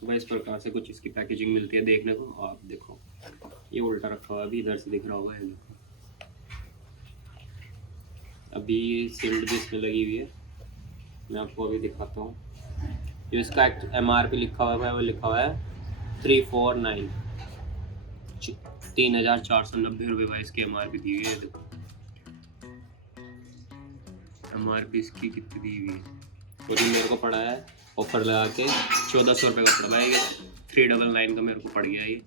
तो भाई इस प्रकार से कुछ इसकी पैकेजिंग मिलती है देखने को। आप देखो ये उल्टा रखा हुआ है, अभी इधर से दिख रहा होगा, ये देखो अभी सील्ड भी इसमें लगी हुई है। मैं आपको अभी दिखाता हूँ। जो इसका MRP लिखा हुआ है वो लिखा हुआ है 349, 3,490 भाई इसकी MRP दी हुई है। देखो MRP इसकी कितनी दी हुई है, और ये मेरे को पड़ा है ऑफर लगा के 1,400 रुपये का पड़ा भाई। 399 का मेरे को पड़ गया ये।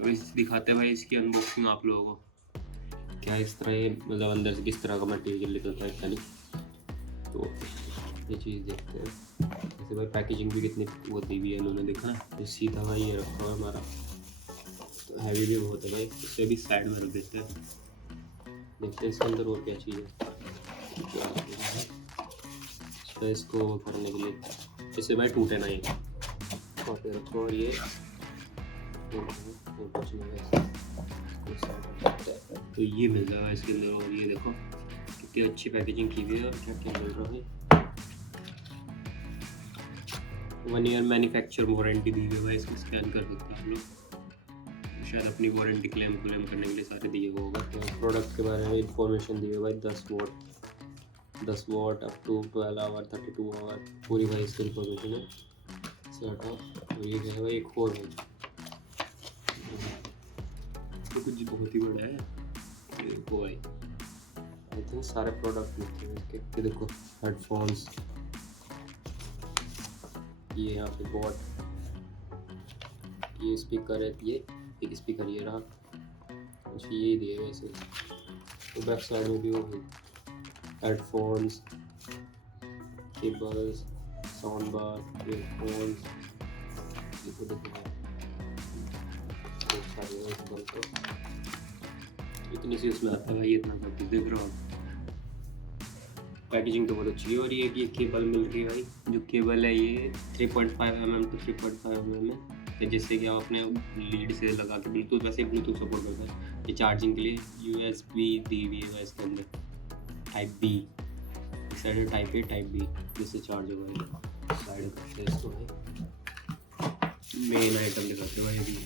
और दिखाते हैं भाई इसकी अनबॉक्सिंग आप लोगों को, क्या इस तरह ये मतलब अंदर से किस तरह का मटेरियल निकलता है इसका नहीं। तो ये चीज़ देखते हैं। जैसे भाई पैकेजिंग भी कितनी वो दी हुई है इन्होंने, देखा ना। तो सीधा भाई ये रखा हुआ हमारा, तो हैवी भी बहुत है भाई। इससे भी साइड में रख देते हैं, देखते हैं इसके अंदर और क्या चीज़ है। तो इसको करने के लिए इसे भाई टूटे ना ये रखो, और ये तो ये मिल जाएगा इसके अंदर। और ये देखो कितनी अच्छी पैकेजिंग की हुई है, और क्या क्या मिल रहा है। 1 ईयर मैन्युफैक्चर वारंटी दी हुई है भाई, इसको स्कैन कर सकते हैं आप लोग। शायद अपनी वारंटी क्लेम करने के लिए सारे दिए हुए होगा। तो प्रोडक्ट के बारे में इंफॉर्मेशन दी हुई है भाई, 10 watt up to 12 hour 32 hour, पूरी भाई इसकी इंफॉर्मेशन है। सेट ऑफ, और ये है भाई एक और है तो कुछ बहुत ही बड़ा है देखो भाई। आई थिंक सारे प्रोडक्ट मिलते हैं इसके। ये देखो हेडफोन्स, ये यहाँ पे बॉट, ये स्पीकर है, ये एक स्पीकर ये रहा, ये दिए वैसे। तो बैक साइड में भी वो है headphones, cables, sound bar, earphones, देखो इतनी सी उसमें आता है भाई, इतना सब कुछ देख रहा हूँ। पैकेजिंग तो बहुत अच्छी है। और ये केबल मिल रही है भाई, जो केबल है ये 3.5 mm to 3.5 mm है, जिससे कि आप अपने लीड से लगा के ब्लूटूथ, वैसे ब्लूटूथ सपोर्ट करता है। ये चार्जिंग के लिए USB दी हुई है इसके अंदर, टाइप B, इस side type A type B, जिससे चार्ज होगा। साइड करते हैं इसको भाई, मेन आइटम दिखाते हैं भाई अभी।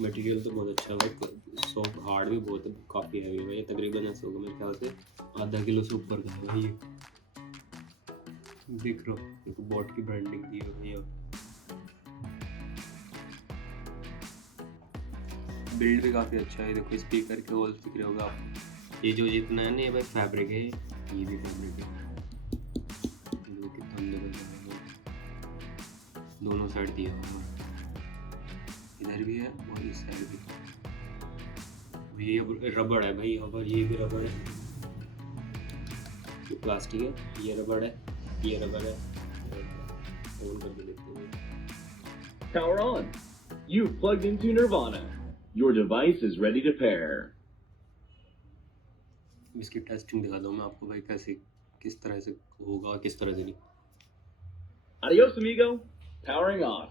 मटेरियल तो बहुत अच्छा है भाई, सॉफ्ट हार्ड भी बहुत है, काफ़ी हैवी है भाई। तकरीबन ऐसा होगा मेरे ख्याल से आधा किलो से ऊपर का है भाई ये। देख रहा हूँ देखो बॉट की ब्रांडिंग दी है भैया। बिल्ड भी काफ़ी अच्छा है। देखो स्पीकर के होल्स दिख रहे होगा आपको। ये जो जितना है ना ये भाई फैब्रिक है, ये भी फैब्रिक है। कितना अंदर दोनों साइड दिया हुआ, इधर भी है और इस साइड भी। ये रबड़ है भाई यहाँ पर, ये भी रबड़ है, ये प्लास्टिक है, ये रबड़ है, ये रबड़ है। ऑन करके देखते हैं। Power on. You've plugged into Nirvana. Your device is ready to pair. इसकी टेस्टिंग दिखा दूँ मैं आपको भाई, कैसे किस तरह से होगा किस तरह से नहीं। Adios, amigo. Powering off.